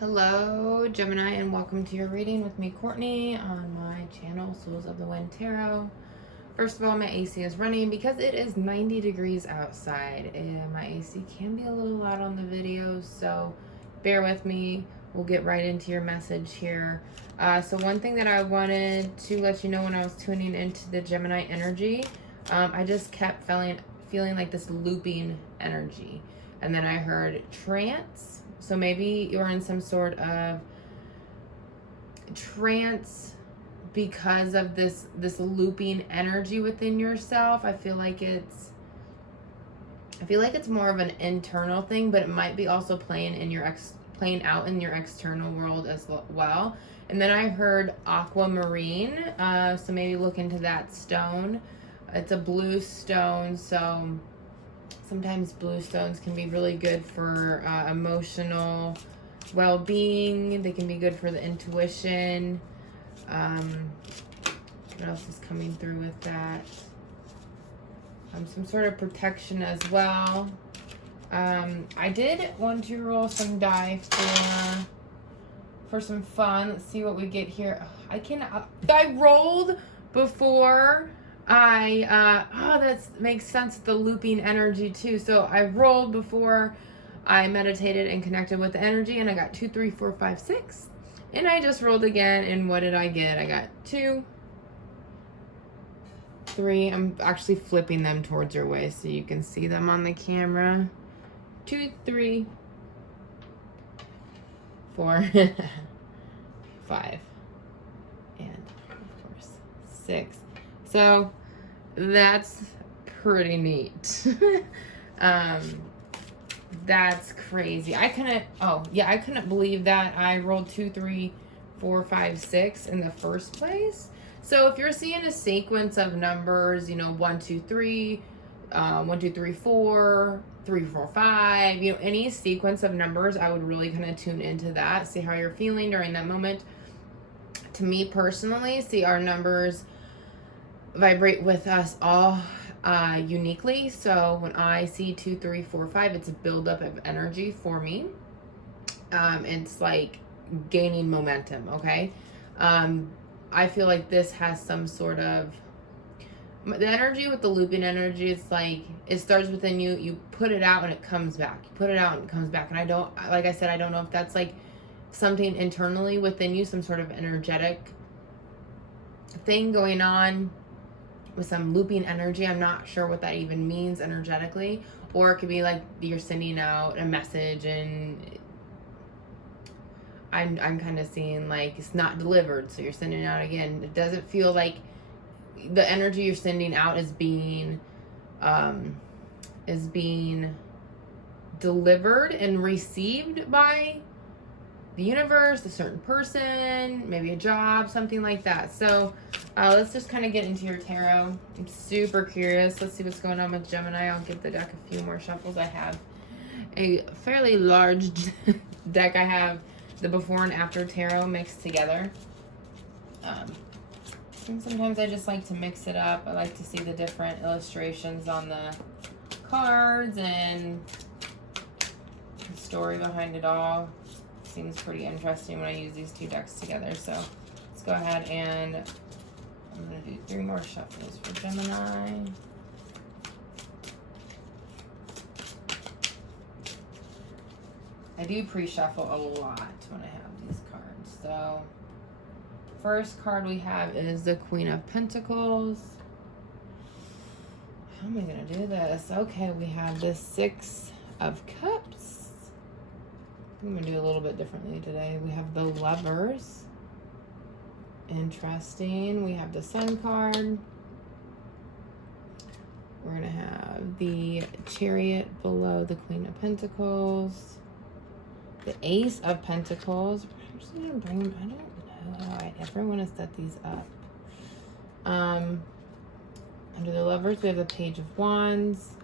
Hello, Gemini, and welcome to your reading with me, Courtney, on my channel, Souls of the Wind Tarot. First of all, my AC is running because it is 90 degrees outside, and my AC can be a little loud on the videos, so bear with me. We'll get right into your message here. So one thing that I wanted to let you know when I was tuning into the Gemini energy, I just kept feeling like this looping energy. And then I heard trance. So maybe you're in some sort of trance because of this looping energy within yourself. I feel like it's more of an internal thing, but it might be also playing out in your external world as well. And then I heard aquamarine. So maybe look into that stone. It's a blue stone, so sometimes blue stones can be really good for emotional well-being. They can be good for the intuition. What else is coming through with that? Some sort of protection as well. I did want to roll some die for some fun. Let's see what we get here. I rolled before that makes sense, the looping energy too. So I rolled before I meditated and connected with the energy, and I got 2, 3, 4, 5, 6. And I just rolled again, and what did I get? I got 2, 3. I'm actually flipping them towards your way so you can see them on the camera. 2, 3, 4, 5, and of course 6. So that's pretty neat. That's crazy. I couldn't believe that I rolled 2, 3, 4, 5, 6 in the first place. So if you're seeing a sequence of numbers, 1, 2, 3, 1, 2, 3, 4, 3, 4, 5, any sequence of numbers, I would really kind of tune into that, see how you're feeling during that moment. To me personally, see, our numbers vibrate with us all uniquely. So when I see 2, 3, 4, 5, it's a buildup of energy for me. It's like gaining momentum. Okay. I feel like this has some sort of, the energy with the looping energy, it's like it starts within you, you put it out and it comes back, you put it out and it comes back. And I don't know if that's like something internally within you, some sort of energetic thing going on with some looping energy. I'm not sure what that even means energetically. Or it could be like you're sending out a message and I'm kind of seeing like it's not delivered, so you're sending it out again. It doesn't feel like the energy you're sending out is being delivered and received by the universe, a certain person, maybe a job, something like that. So let's just kind of get into your tarot. I'm super curious. Let's see what's going on with Gemini. I'll give the deck a few more shuffles. I have a fairly large deck. I have the before and after tarot mixed together. And sometimes I just like to mix it up. I like to see the different illustrations on the cards and the story behind it all. Seems pretty interesting when I use these two decks together. So let's go ahead and I'm going to do 3 more shuffles for Gemini. I do pre-shuffle a lot when I have these cards. So first card we have is the Queen of Pentacles. How am I going to do this? Okay, we have the 6 of Cups. I'm going to do a little bit differently today. We have the Lovers. Interesting. We have the Sun card. We're going to have the Chariot below the Queen of Pentacles. The Ace of Pentacles. We're actually going to bring them, I don't know how I ever want to set these up. Under the Lovers, we have the Page of Wands.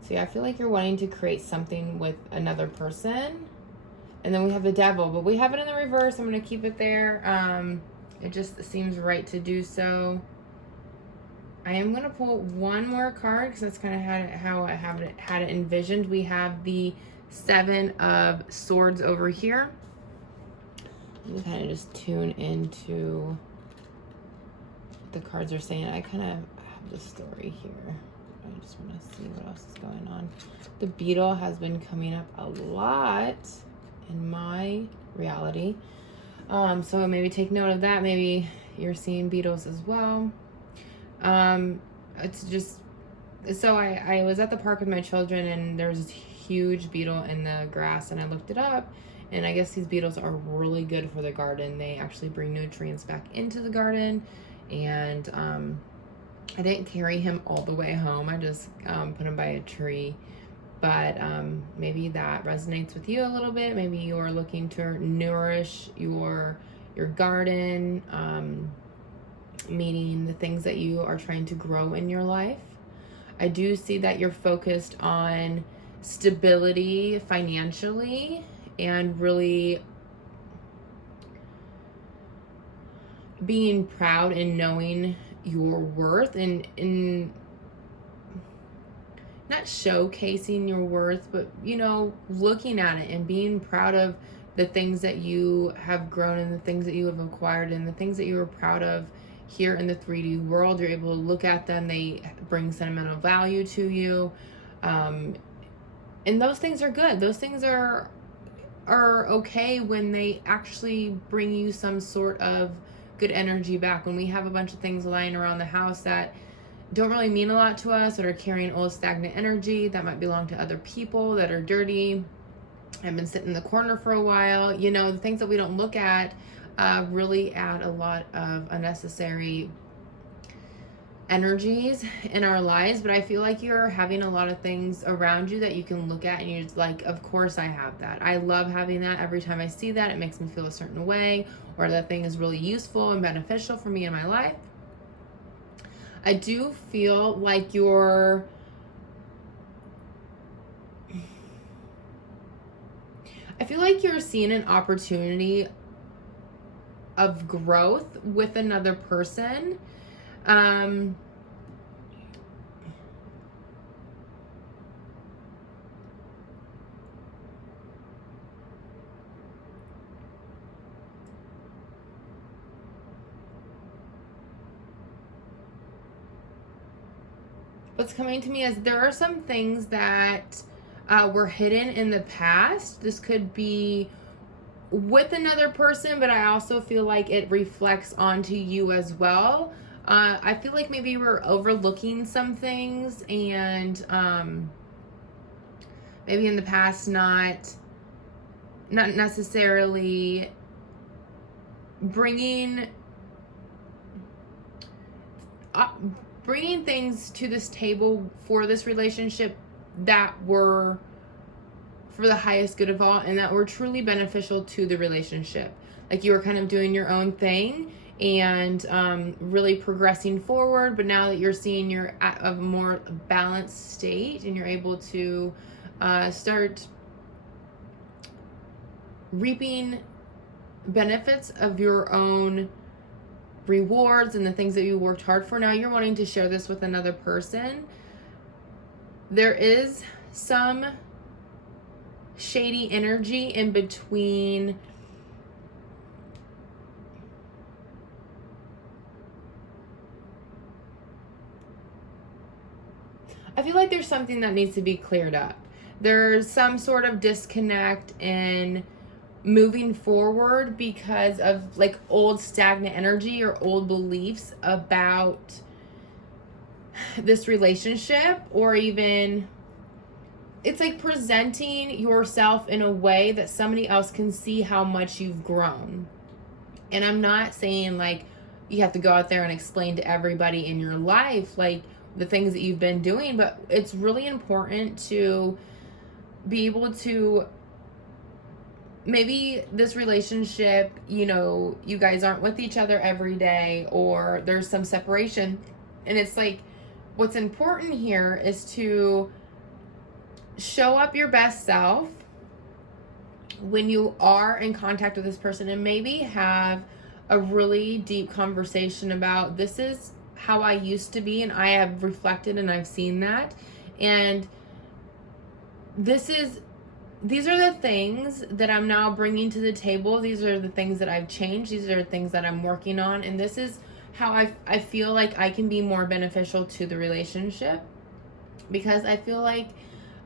So yeah, I feel like you're wanting to create something with another person. And then we have the Devil, but we have it in the reverse. I'm going to keep it there. It just seems right to do so. I am going to pull one more card because that's kind of how I had it envisioned. We have the Seven of Swords over here. You kind of just tune into what the cards are saying. I kind of have the story here. I just want to see what else is going on. The beetle has been coming up a lot in my reality. So maybe take note of that. Maybe you're seeing beetles as well. It's just, so I was at the park with my children, and there's this huge beetle in the grass, and I looked it up, and I guess these beetles are really good for the garden. They actually bring nutrients back into the garden, and I didn't carry him all the way home. I just put him by a tree. But maybe that resonates with you a little bit. Maybe you're looking to nourish your garden, meaning the things that you are trying to grow in your life. I do see that you're focused on stability financially and really being proud and knowing your worth and not showcasing your worth, but, you know, looking at it and being proud of the things that you have grown and the things that you have acquired and the things that you are proud of here in the 3D world. You're able to look at them. They bring sentimental value to you. And those things are good. Those things are okay when they actually bring you some sort of good energy back. When we have a bunch of things lying around the house that don't really mean a lot to us, that are carrying old stagnant energy that might belong to other people, that are dirty, have been sitting in the corner for a while, you know, the things that we don't look at really add a lot of unnecessary energies in our lives. But I feel like you're having a lot of things around you that you can look at and you're just like, of course I have that. I love having that. Every time I see that, it makes me feel a certain way, or that thing is really useful and beneficial for me in my life. I do feel like I feel like you're seeing an opportunity of growth with another person. What's coming to me is there are some things that were hidden in the past. This could be with another person, but I also feel like it reflects onto you as well. I feel like maybe we're overlooking some things, and maybe in the past not necessarily bringing things to this table for this relationship that were for the highest good of all and that were truly beneficial to the relationship. Like you were kind of doing your own thing and really progressing forward, but now that you're seeing you're at a more balanced state and you're able to start reaping benefits of your own rewards and the things that you worked hard for, now you're wanting to share this with another person. There is some shady energy in between I feel like there's something that needs to be cleared up. There's some sort of disconnect in moving forward because of like old stagnant energy or old beliefs about this relationship, or even it's like presenting yourself in a way that somebody else can see how much you've grown. And I'm not saying like you have to go out there and explain to everybody in your life like the things that you've been doing, but it's really important to be able to, maybe this relationship, you know, you guys aren't with each other every day, or there's some separation, and it's like what's important here is to show up your best self when you are in contact with this person, and maybe have a really deep conversation about, this is how I used to be and I have reflected and I've seen that, and this is these are the things that I'm now bringing to the table. These are the things that I've changed. These are the things that I'm working on. And this is how I feel like I can be more beneficial to the relationship. Because I feel like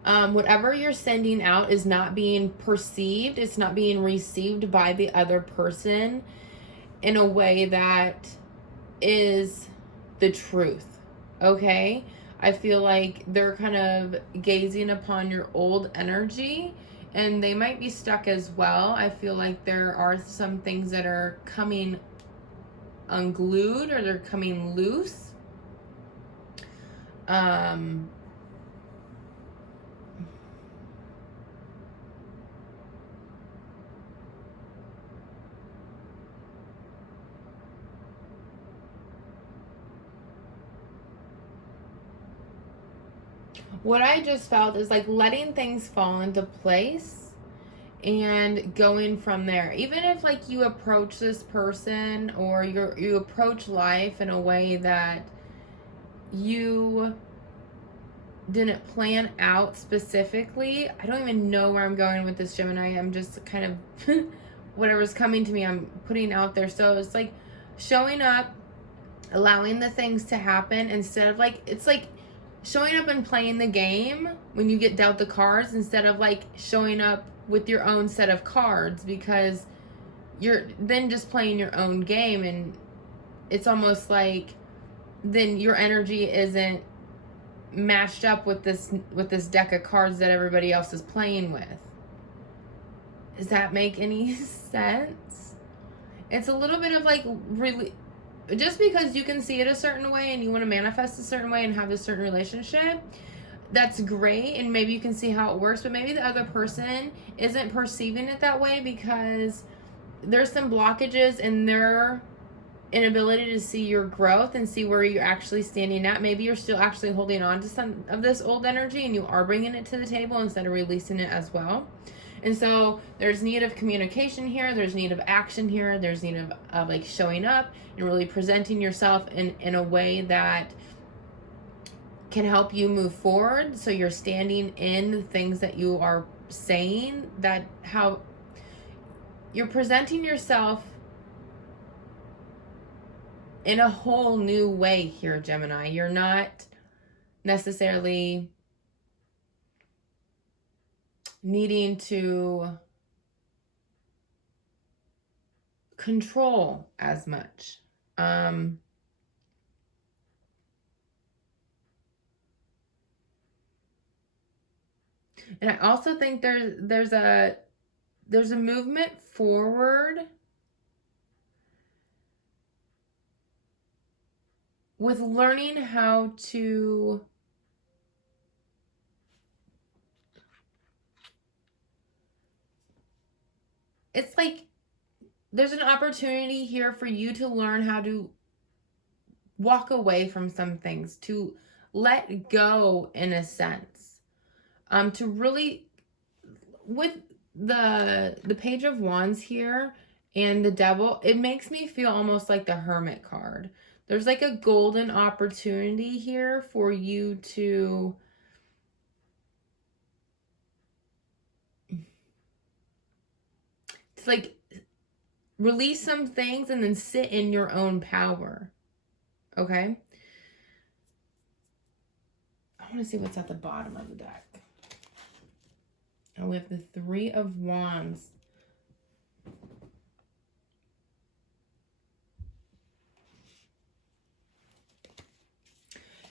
whatever you're sending out is not being perceived. It's not being received by the other person in a way that is the truth. Okay? I feel like they're kind of gazing upon your old energy, and they might be stuck as well. I feel like there are some things that are coming unglued, or they're coming loose. What I just felt is like letting things fall into place and going from there. Even if like you approach this person, or you approach life in a way that you didn't plan out specifically. I don't even know where I'm going with this, Gemini. I'm just kind of whatever's coming to me, I'm putting out there. So it's like showing up, allowing the things to happen, instead of like, it's like showing up and playing the game when you get dealt the cards, instead of like showing up with your own set of cards, because you're then just playing your own game, and it's almost like then your energy isn't matched up with this deck of cards that everybody else is playing with. Does that make any sense? It's a little bit of like, really, just because you can see it a certain way and you want to manifest a certain way and have a certain relationship, that's great, and maybe you can see how it works, but maybe the other person isn't perceiving it that way because there's some blockages in their inability to see your growth and see where you're actually standing at. Maybe you're still actually holding on to some of this old energy, and you are bringing it to the table instead of releasing it as well. And so there's need of communication here, there's need of action here, there's need of like showing up and really presenting yourself in a way that can help you move forward. So you're standing in the things that you are saying, that how you're presenting yourself in a whole new way here, Gemini. You're not necessarily needing to control as much. And I also think there's a movement forward with learning how to it's like there's an opportunity here for you to learn how to walk away from some things, to let go in a sense, to really, with the Page of Wands here and the Devil, it makes me feel almost like the Hermit card. There's like a golden opportunity here for you to like release some things and then sit in your own power. Okay? I want to see what's at the bottom of the deck. And we have the Three of Wands.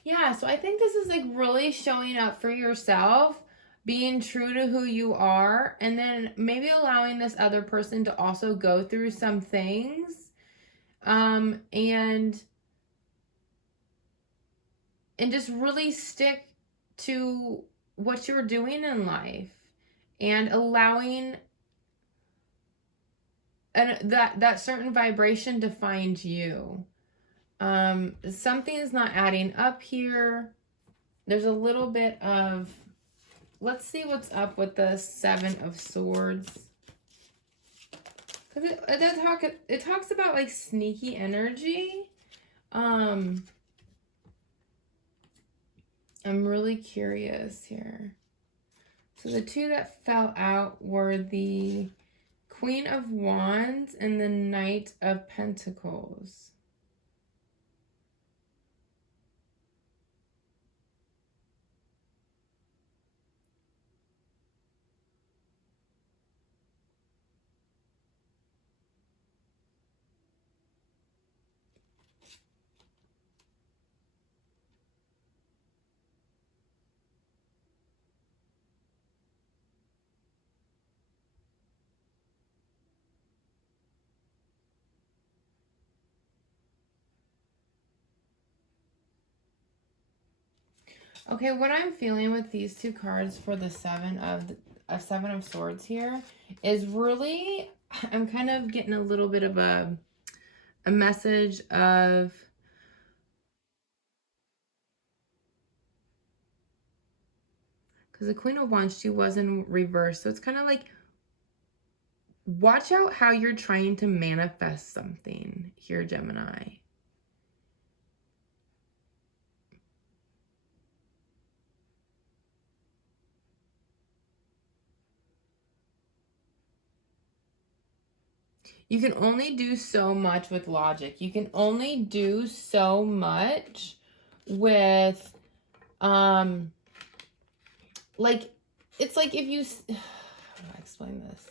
Yeah, so I think this is like really showing up for yourself, being true to who you are, and then maybe allowing this other person to also go through some things, and just really stick to what you're doing in life, and allowing that certain vibration to find you. Something is not adding up here. There's a little bit of, let's see what's up with the Seven of Swords. Because it talks about like sneaky energy. I'm really curious here. So the two that fell out were the Queen of Wands and the Knight of Pentacles. Okay, what I'm feeling with these two cards for the Seven of Swords here is really, I'm kind of getting a little bit of a message of, because the Queen of Wands, she was in reverse. So it's kind of like, watch out how you're trying to manifest something here, Gemini. You can only do so much with logic. You can only do so much with, like, it's like if you, how do I explain this?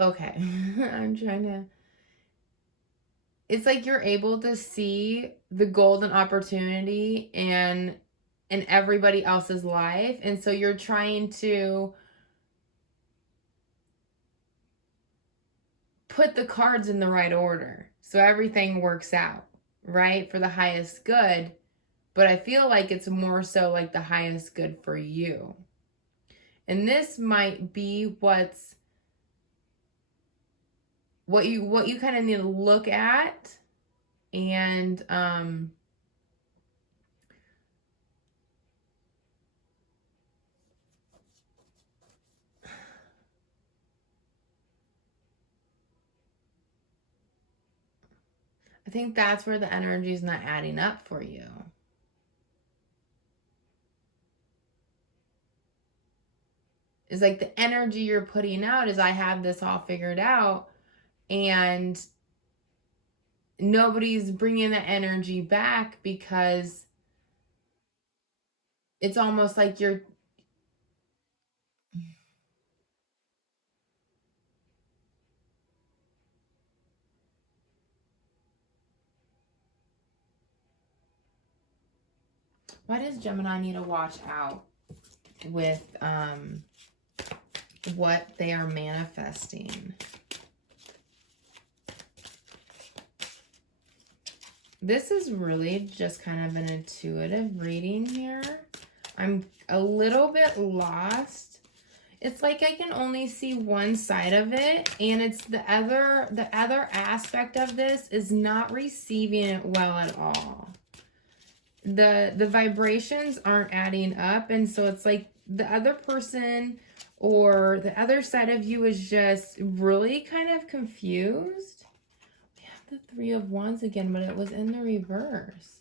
Okay, I'm trying to, it's like you're able to see the golden opportunity in everybody else's life. And so you're trying to put the cards in the right order so everything works out, right? For the highest good. But I feel like it's more so like the highest good for you. And this might be what you kind of need to look at, and I think that's where the energy is not adding up for you. It's like the energy you're putting out is, I have this all figured out, and nobody's bringing the energy back, because it's almost like you're, why does Gemini need to watch out with what they are manifesting? This is really just kind of an intuitive reading here. I'm a little bit lost. It's like I can only see one side of it, and it's the other aspect of this is not receiving it well at all. The vibrations aren't adding up, and so it's like the other person or the other side of you is just really kind of confused. We have the Three of Wands again, but it was in the reverse.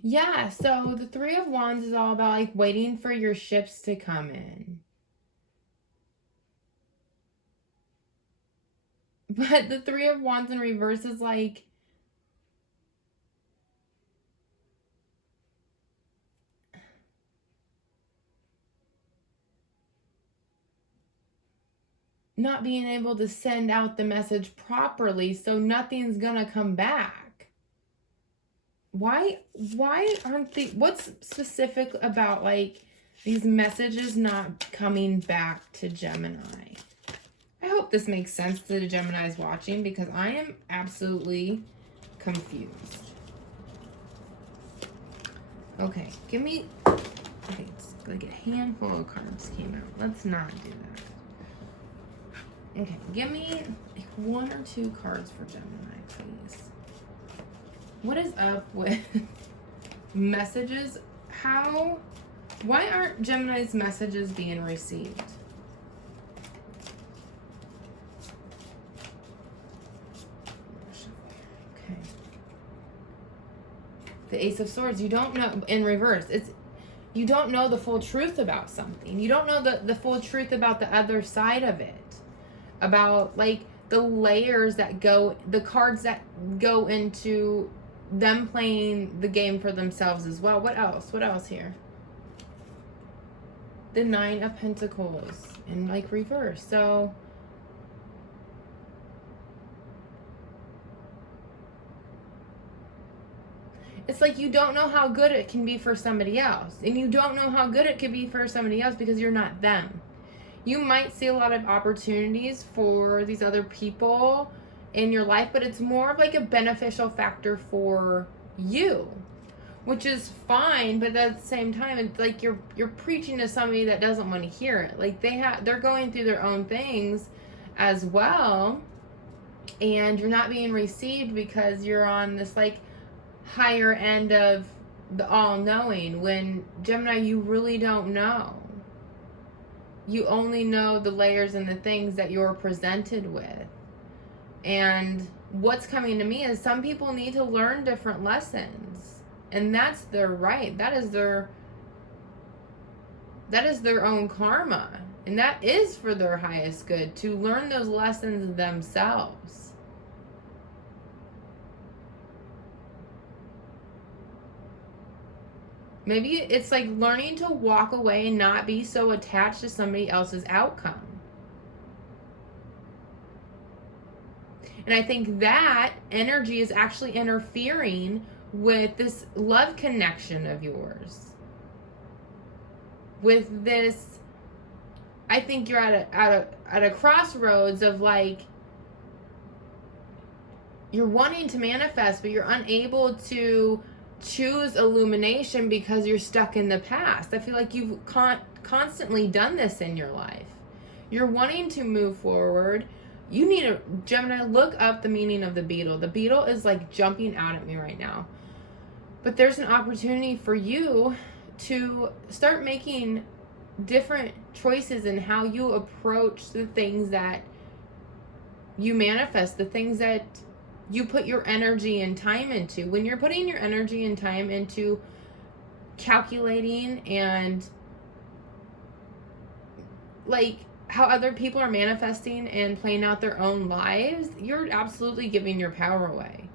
Yeah, so the Three of Wands is all about like waiting for your ships to come in. But the Three of Wands in reverse is like, not being able to send out the message properly, so nothing's gonna come back. Why aren't they, what's specific about like these messages not coming back to Gemini? I hope this makes sense to the Geminis watching, because I am absolutely confused. Okay, give me, okay, it's like a handful of cards came out. Let's not do that. Okay, give me like 1 or 2 cards for Gemini, please. What is up with messages? Why aren't Gemini's messages being received? Okay. The Ace of Swords, you don't know, in reverse, you don't know the full truth about something. You don't know the full truth about the other side of it. About, like, the layers that go, the cards that go into them playing the game for themselves as well. What else? What else here? The 9 of Pentacles in, like, reverse. So, it's like you don't know how good it can be for somebody else. And you don't know how good it could be for somebody else because you're not them. You might see a lot of opportunities for these other people in your life, but it's more of like a beneficial factor for you, which is fine. But at the same time, it's like you're preaching to somebody that doesn't want to hear it. Like they're going through their own things as well, and you're not being received because you're on this like higher end of the all-knowing. When Gemini, you really don't know. You only know the layers and the things that you're presented with. And what's coming to me is some people need to learn different lessons. And that's their right. That is their own karma. And that is for their highest good, to learn those lessons themselves. Maybe it's like learning to walk away and not be so attached to somebody else's outcome. And I think that energy is actually interfering with this love connection of yours. With this, I think you're at a crossroads of like, you're wanting to manifest, but you're unable to choose illumination because you're stuck in the past. I feel like you've constantly done this in your life. You're wanting to move forward. You need to, Gemini, look up the meaning of the beetle. The beetle is like jumping out at me right now. But there's an opportunity for you to start making different choices in how you approach the things that you manifest, the things that you put your energy and time into. When you're putting your energy and time into calculating and like how other people are manifesting and playing out their own lives, you're absolutely giving your power away.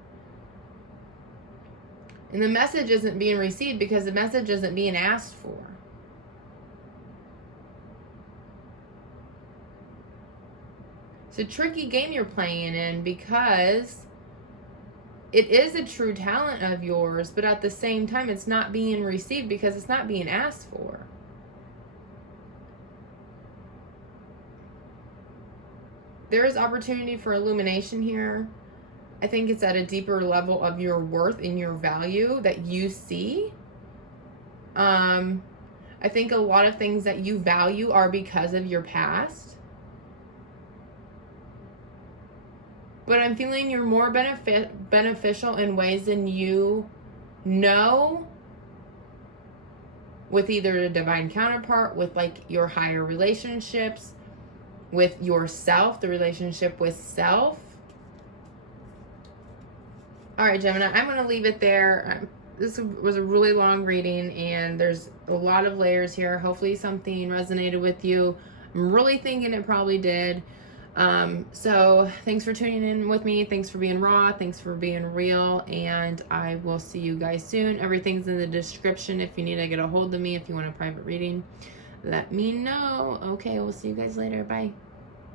And the message isn't being received because the message isn't being asked for. It's a tricky game you're playing in because it is a true talent of yours, but at the same time, it's not being received because it's not being asked for. There is opportunity for illumination here. I think it's at a deeper level of your worth and your value that you see. I think a lot of things that you value are because of your past. But I'm feeling you're more beneficial in ways than you know, with either a divine counterpart, with like your higher relationships, with yourself, the relationship with self. All right, Gemini, I'm going to leave it there. This was a really long reading, and there's a lot of layers here. Hopefully something resonated with you. I'm really thinking it probably did. So thanks for tuning in with me. Thanks for being raw. Thanks for being real. And I will see you guys soon. Everything's in the description. If you need to get a hold of me, if you want a private reading, let me know. Okay, we'll see you guys later. Bye.